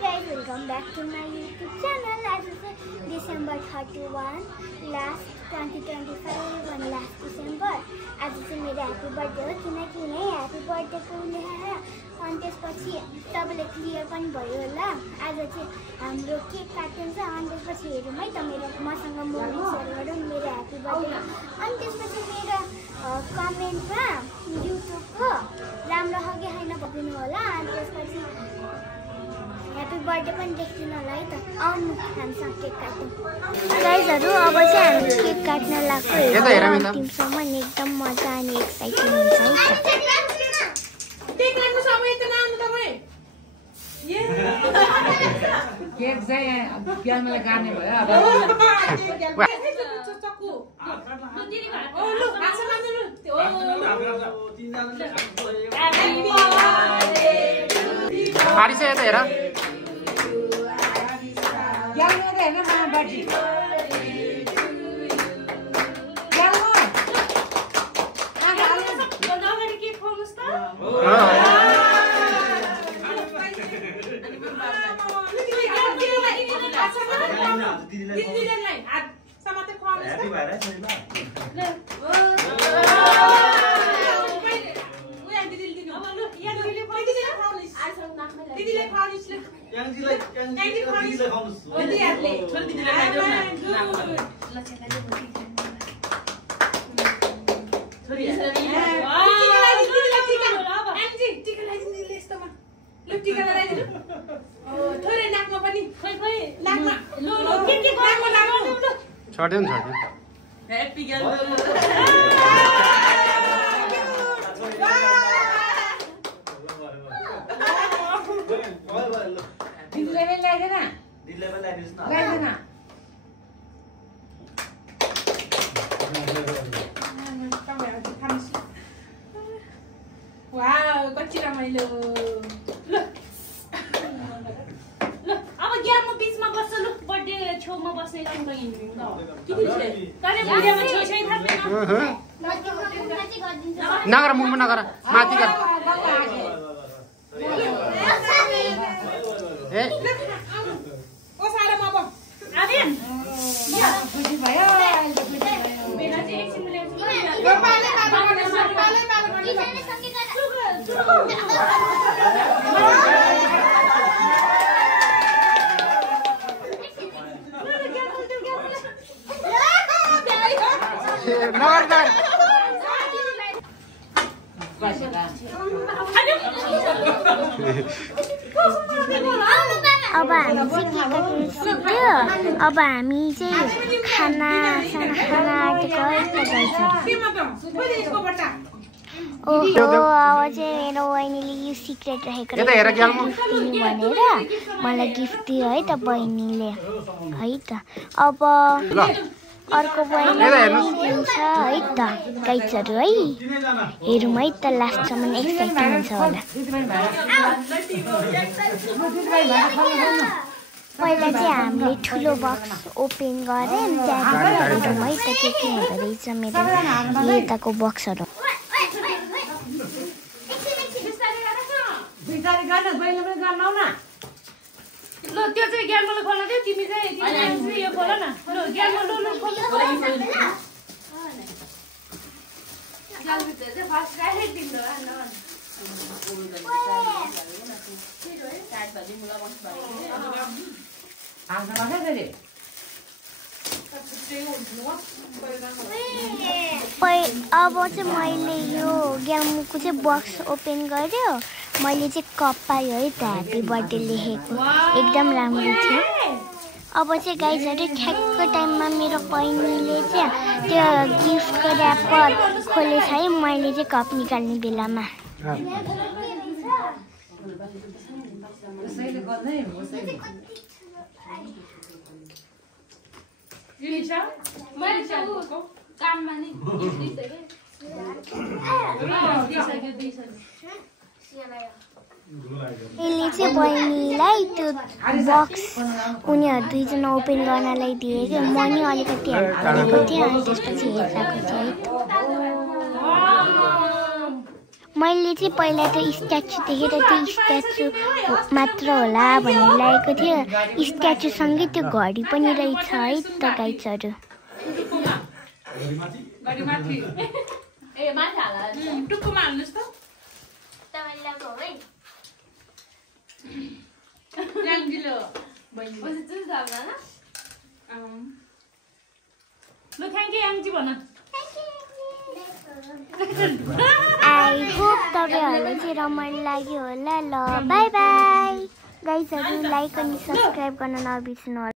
guys, welcome back to my YouTube channel. As it's December 31, last 2025 and last December. As it's मेरो happy birthday हो किनकि यही happy birthday को लेखेर अनि त्यसपछि तपाईले क्लियर पनि भयो होला। आज चाहिँ हाम्रो केक काटिन्छ अनि त्यसपछि हेरौँ है त मेरो मसँग मोमेन्ट शेयर गरौँ मेरो happy birthday अनि त्यसपछि मेरो कमेन्टमा YouTube को राम्रो हो कि हैन भनिदिनु होला अनि त्यसपछि Happy birthday पनि देखिदिनु होला है त आउनु हामीसँग केक काट्नु गाइजहरु अब चाहिँ हामी केक काट्न लाग्यो हेरौँ टिमसम्म एकदम मजा अनि एक्साइटिङ हुन्छ है केक काट्नु समय त नआउनु तपाई केक चाहिँ क्यामेरा गाड्ने भयो अब चक्कु ल दिदी भाइ ओ लु माछा मार्नु लु ओ हारिस यता हेर क्यामेरा हेर्न मा बडी अगाडि के खोल्नुस् त दिदीलाई हात समाते खुवाउनुस् त दिदीलाई खुवाउनुस् दिदीलाई खुवाउनुस् ओ दिदीले छोरी दिदीलाई खाइदेऊ न ल चेला दे छोरी दिदीलाई टिका लगाइदिनु यस्तोमा ल टिका लगाइदिनु ओ थोरै नाकमा पनि खोइ खोइ नाकमा ल ल के नाकमा लाग्नु ल छड्दैन ह्यापी गर्ल दिदीले पनि ल्याइदेन दिदीले पनि ल्याइदिनुस् न ल्याइदेन वाउ कति रमाइलो ल अब ग्याममा बीचमा बस्छ लु बर्थडे छेउमा बस्ने रङ हिँड्नु ल किदिले तले बुढियामा छेउछै थाप्दैन नगर मुखमा नगर माथि गर ए ओ सारा मामा आदेन खुसी भयो अहिले त खुसी भयो बेला चाहिँ एकछिन ल्याउँछु यो पाले पाले किसैले सँगै गर अब हामी चाहिँ के काट्नु सिक्यो अब हामी चाहिँ खाना आँटेको है ओहो अब चाहिँ मेरो बहिनीले यो सिक्रेट राखेको भनेर मलाई गिफ्ट दियो है त बहिनीले है त अब अर्को बहिनीले दिन्छ है त गाइजहरु है हेरौँ है त लास्टसम्म एक्साइटिङ हुन्छ होला पहिला चाहिँ हामीले ठुलो बक्स ओपन गऱ्यौँ त्यहाँबाट हेरौँ है त के हुँदो रहेछ मेरो यताको बक्सहरू ल त्यो चाहिँ ग्यामले खोल्न दियो तिमी चाहिँ यो खोल न ल ग्यामले ल खोल ग्याम भित्र चाहिँ फर्स्ट राखेँ तिम्रो अब चाहिँ मैले यो ग्यामको चाहिँ बक्स ओपन गर्यो मैले चाहिँ कप पायो है त ह्याप्पी बर्थडे लेखेको एकदम राम्रो थियो अब चाहिँ गाइजहरु ठ्याक्क टाइममा मेरो बहिनीले चाहिँ त्यो गिफ्टको र्यापर खोलेछ है मैले चाहिँ कप निकाल्ने बेलामा काममा नि यसले चाहिँ बहिनीलाई त्यो बक्स उनीहरू दुईजना ओपन गर्नलाई दिए कि म नि अलिकति हेल्प गरेको थिएँ अनि त्यसपछि हेरिरहेको थिएँ है मैले चाहिँ पहिला त्यो स्ट्याचु देखेर त्यो स्ट्याचु मात्र होला भनेर लागेको थियो स्ट्याचुसँगै त्यो घडी पनि रहेछ है त गाइजहरू टुक्कुमा हाल्नुहोस् त ल्याङ्गिलो ल थ्याङ्क यू आन्टी भन आई होप तपाईँहरूलाई चाहिँ रमाइलो लाग्यो होला ल बाई बाई गाइजहरू लाइक अनि सब्सक्राइब गर्न नबिर्सनु होला